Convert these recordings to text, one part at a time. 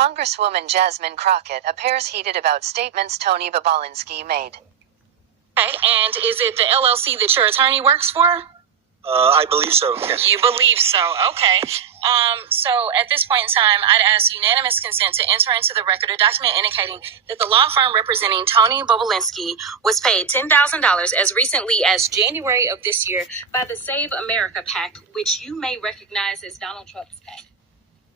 Congresswoman Jasmine Crockett appears heated about statements Tony Bobulinski made. Okay, and is it the LLC that your attorney works for? I believe so, yes. You believe so, okay. So at this point in time, I'd ask unanimous consent to enter into the record a document indicating that the law firm representing Tony Bobulinski was paid $10,000 as recently as January of this year by the Save America PAC, which you may recognize as Donald Trump's PAC.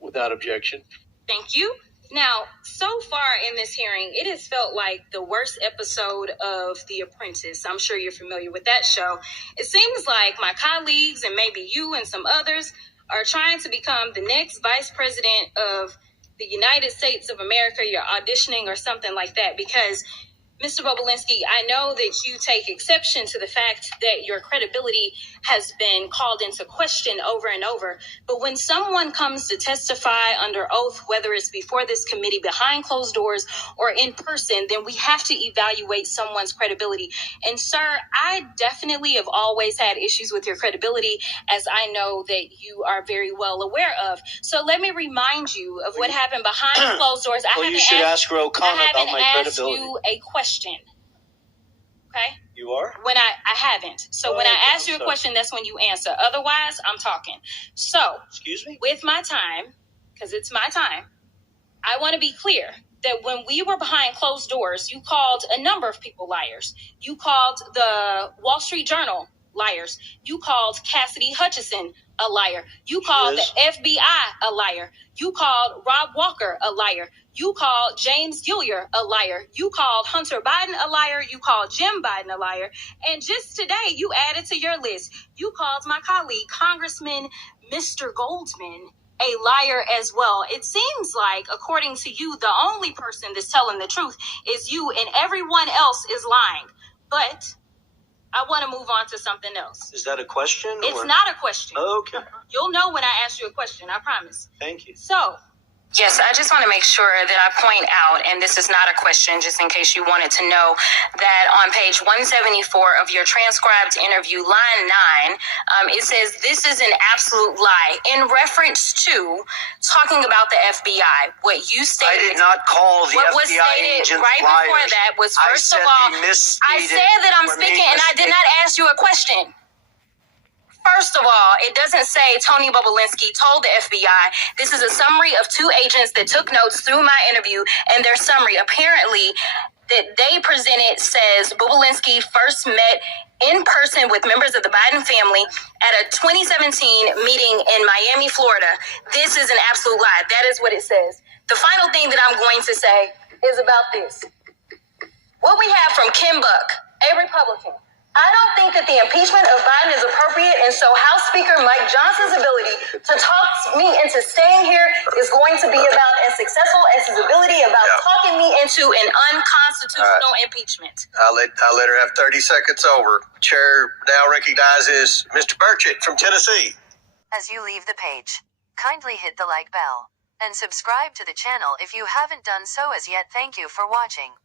Without objection. Thank you. Now, so far in this hearing, it has felt like the worst episode of The Apprentice. I'm sure you're familiar with that show. It seems like my colleagues and maybe you and some others are trying to become the next vice president of the United States of America. You're auditioning or something like that because, Mr. Bobulinski, I know that you take exception to the fact that your credibility has been called into question over and over. But when someone comes to testify under oath, whether it's before this committee, behind closed doors, or in person, then we have to evaluate someone's credibility. And sir, I definitely have always had issues with your credibility, as I know that you are very well aware of. So let me remind you of what happened behind closed doors. Well, you should ask Ro Khanna about my credibility. I haven't asked you a question. Okay? You are? When I haven't. So when I ask you a question, that's when you answer. Otherwise, I'm talking. So, excuse me? With my time, because it's my time, I want to be clear that when we were behind closed doors, you called a number of people liars. You called the Wall Street Journal liars. You called Cassidy Hutchinson a liar. You called the FBI a liar. You called Rob Walker a liar. You called James Gilliar a liar. You called Hunter Biden a liar. You called Jim Biden a liar. And just today, you added to your list, you called my colleague, Congressman Mr. Goldman, a liar as well. It seems like, according to you, the only person that's telling the truth is you, and everyone else is lying. But I want to move on to something else. Is that a question? It's not a question. Okay. You'll know when I ask you a question, I promise. Thank you. So, yes, I just want to make sure that I point out, and this is not a question, just in case you wanted to know, that on page 174 of your transcribed interview, line 9, it says, "This is an absolute lie," in reference to talking about the FBI. What you stated... I did not call the what FBI was stated agents right liars. before that was, first of all, I said that I'm speaking, and I did not ask you a question. First of all, it doesn't say Tony Bobulinski told the FBI. This is a summary of 2 agents that took notes through my interview, and their summary apparently that they presented says Bobulinski first met in person with members of the Biden family at a 2017 meeting in Miami, Florida. This is an absolute lie. That is what it says. The final thing that I'm going to say is about this. What we have from Kim Buck, a Republican. I don't think that the impeachment of Biden is appropriate, and so House Speaker Mike Johnson's ability to talk me into staying here is going to be about as successful as his ability about talking me into an unconstitutional impeachment. I'll let her have 30 seconds over. Chair now recognizes Mr. Burchett from Tennessee. As you leave the page, kindly hit the like bell and subscribe to the channel if you haven't done so as yet. Thank you for watching.